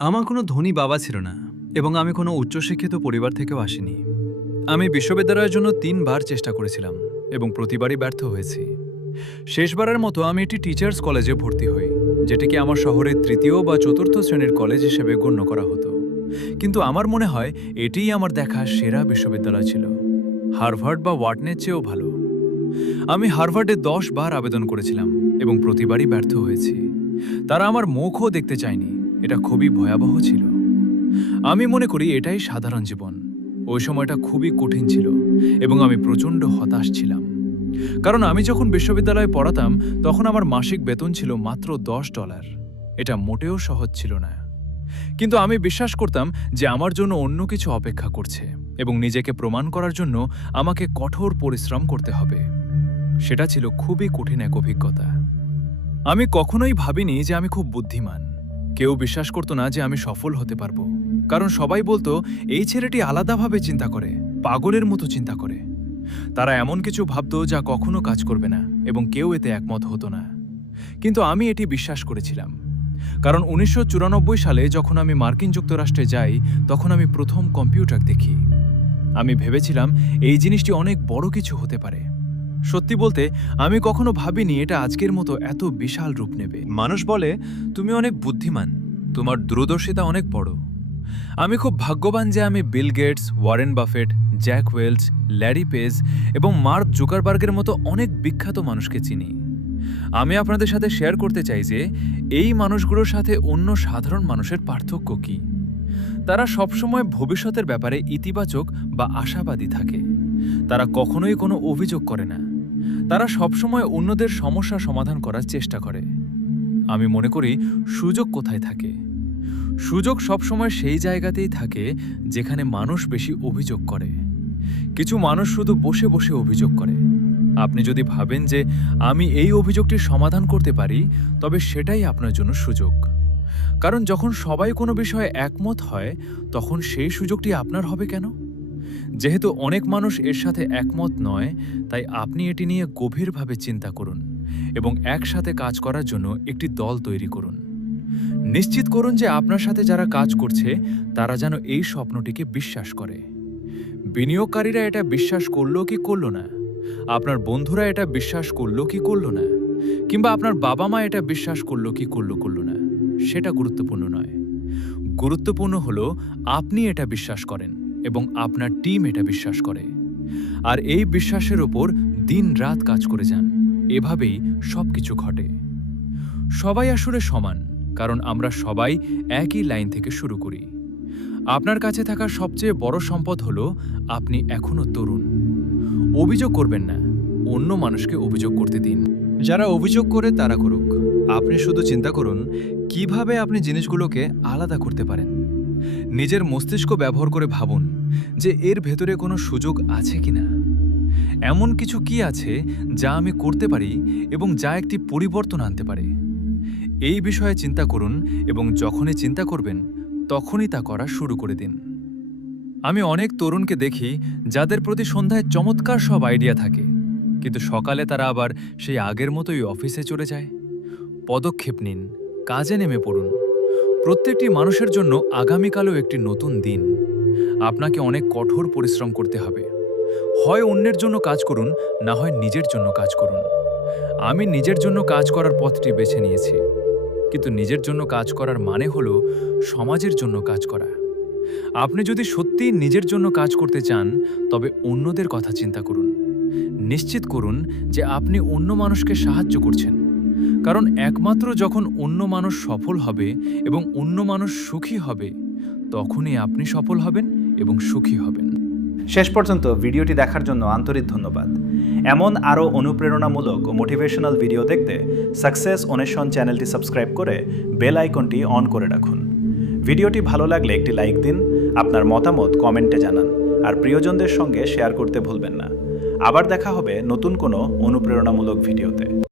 আমার কোনো ধনী বাবা ছিল না এবং আমি কোনো উচ্চশিক্ষিত পরিবার থেকেও আসিনি। আমি বিশ্ববিদ্যালয়ের জন্য ৩ বার চেষ্টা করেছিলাম এবং প্রতিবারই ব্যর্থ হয়েছি। শেষবারের মতো আমি একটি টিচার্স কলেজে ভর্তি হই, যেটিকে আমার শহরের ৩য় বা ৪র্থ শ্রেণীর কলেজ হিসেবে গণ্য করা হতো। কিন্তু আমার মনে হয় এটিই আমার দেখা সেরা বিশ্ববিদ্যালয় ছিল, হার্ভার্ড বা ওয়াটনের চেয়েও ভালো। আমি হার্ভার্ডে ১০ বার আবেদন করেছিলাম এবং প্রতিবারই ব্যর্থ হয়েছি। তারা আমার মুখও দেখতে চায়নি। এটা খুবই ভয়াবহ ছিল। আমি মনে করি এটাই সাধারণ জীবন। ওই সময়টা খুবই কঠিন ছিল এবং আমি প্রচণ্ড হতাশ ছিলাম। কারণ আমি যখন বিশ্ববিদ্যালয়ে পড়াতাম তখন আমার মাসিক বেতন ছিল মাত্র $10। এটা মোটেও সহজ ছিল না। কিন্তু আমি বিশ্বাস করতাম যে আমার জন্য অন্য কিছু অপেক্ষা করছে এবং নিজেকে প্রমাণ করার জন্য আমাকে কঠোর পরিশ্রম করতে হবে। সেটা ছিল খুবই কঠিন এক অভিজ্ঞতা। আমি কখনোই ভাবিনি যে আমি খুব বুদ্ধিমান। কেউ বিশ্বাস করতো না যে আমি সফল হতে পারবো, কারণ সবাই বলতো এই ছেলেটি আলাদাভাবে চিন্তা করে, পাগলের মতো চিন্তা করে। তারা এমন কিছু ভাবতো যা কখনো কাজ করবে না এবং কেউ এতে একমত হতো না। কিন্তু আমি এটি বিশ্বাস করেছিলাম, কারণ ১৯৯৪ সালে যখন আমি মার্কিন যুক্তরাষ্ট্রে যাই তখন আমি প্রথম কম্পিউটার দেখি। আমি ভেবেছিলাম এই জিনিসটি অনেক বড় কিছু হতে পারে। সত্যি বলতে আমি কখনো ভাবিনি এটা আজকের মতো এত বিশাল রূপ নেবে। মানুষ বলে তুমি অনেক বুদ্ধিমান, তোমার দূরদর্শিতা অনেক বড়। আমি খুব ভাগ্যবান যে আমি Bill Gates, Warren Buffett, Jack Welch, Larry Page এবং মার্ক জুকারবার্গের মতো অনেক বিখ্যাত মানুষকে চিনি। আমি আপনাদের সাথে শেয়ার করতে চাই যে এই মানুষগুলোর সাথে অন্য সাধারণ মানুষের পার্থক্য কী। তারা সবসময় ভবিষ্যতের ব্যাপারে ইতিবাচক বা আশাবাদী থাকে। তারা কখনোই কোনো অভিযোগ করে না। তারা সবসময় অন্যদের সমস্যা সমাধান করার চেষ্টা করে। আমি মনে করি সুযোগ কোথায় থাকে? সুযোগ সবসময় সেই জায়গাতেই থাকে যেখানে মানুষ বেশি অভিযোগ করে। কিছু মানুষ শুধু বসে বসে অভিযোগ করে। আপনি যদি ভাবেন যে আমি এই অভিযোগটির সমাধান করতে পারি, তবে সেটাই আপনার জন্য সুযোগ। কারণ যখন সবাই কোনো বিষয়ে একমত হয় তখন সেই সুযোগটি আপনার হবে কেন? যেহেতু অনেক মানুষ এর সাথে একমত নয়, তাই আপনি এটি নিয়ে গভীরভাবে চিন্তা করুন এবং একসাথে কাজ করার জন্য একটি দল তৈরি করুন। নিশ্চিত করুন যে আপনার সাথে যারা কাজ করছে তারা যেন এই স্বপ্নটিকে বিশ্বাস করে। বিনিয়োগকারীরা এটা বিশ্বাস করলো কি করলো না, আপনার বন্ধুরা এটা বিশ্বাস করলো কি করলো না, কিংবা আপনার বাবা মা এটা বিশ্বাস করলো কি করলো না, সেটা গুরুত্বপূর্ণ নয়। গুরুত্বপূর্ণ হলো আপনি এটা বিশ্বাস করেন এবং আপনার টিম এটা বিশ্বাস করে। আর এই বিশ্বাসের ওপর দিন রাত কাজ করে যান। এভাবেই সবকিছু ঘটে। সবাই আসলে সমান, কারণ আমরা সবাই একই লাইন থেকে শুরু করি। আপনার কাছে থাকা সবচেয়ে বড় সম্পদ হলো আপনি এখনো তরুণ। অভিযোগ করবেন না, অন্য মানুষকে অভিযোগ করতে দিন। যারা অভিযোগ করে তারা করুক। আপনি শুধু চিন্তা করুন কিভাবে আপনি জিনিসগুলোকে আলাদা করতে পারেন। নিজের মস্তিষ্ক ব্যবহার করে ভাবুন যে এর ভেতরে কোনো সুযোগ আছে কিনা। এমন কিছু কি আছে যা আমি করতে পারি এবং যা একটি পরিবর্তন আনতে পারে। এই বিষয়ে চিন্তা করুন এবং যখনই চিন্তা করবেন তখনই তা করা শুরু করে দিন। আমি অনেক তরুণকে দেখি যাদের প্রতি সন্ধ্যায় চমৎকার সব আইডিয়া থাকে, কিন্তু সকালে তারা আবার সেই আগের মতোই অফিসে চলে যায়। পদক্ষেপ নিন, কাজে নেমে পড়ুন। প্রত্যেকটি মানুষের জন্য আগামীকালও একটি নতুন দিন। আপনাকে অনেক কঠোর পরিশ্রম করতে হবে। হয় অন্যের জন্য কাজ করুন, না হয় নিজের জন্য কাজ করুন। আমি নিজের জন্য কাজ করার পথটি বেছে নিয়েছি, কিন্তু নিজের জন্য কাজ করার মানে হলো সমাজের জন্য কাজ করা। আপনি যদি সত্যিই নিজের জন্য কাজ করতে চান, তবে অন্যদের কথা চিন্তা করুন। নিশ্চিত করুন যে আপনি অন্য মানুষকে সাহায্য করছেন, কারণ একমাত্র যখন অন্য মানুষ সফল হবে এবং অন্য মানুষ সুখী হবে, তখনই আপনি সফল হবেন এবং সুখী হবেন। শেষ পর্যন্ত ভিডিওটি দেখার জন্য আন্তরিক ধন্যবাদ। এমন আরও অনুপ্রেরণামূলক ও মোটিভেশনাল ভিডিও দেখতে সাকসেস অন্বেষণ চ্যানেলটি সাবস্ক্রাইব করে বেল আইকনটি অন করে রাখুন। ভিডিওটি ভালো লাগলে একটি লাইক দিন, আপনার মতামত কমেন্টে জানান, আর প্রিয়জনদের সঙ্গে শেয়ার করতে ভুলবেন না। আবার দেখা হবে নতুন কোনো অনুপ্রেরণামূলক ভিডিওতে।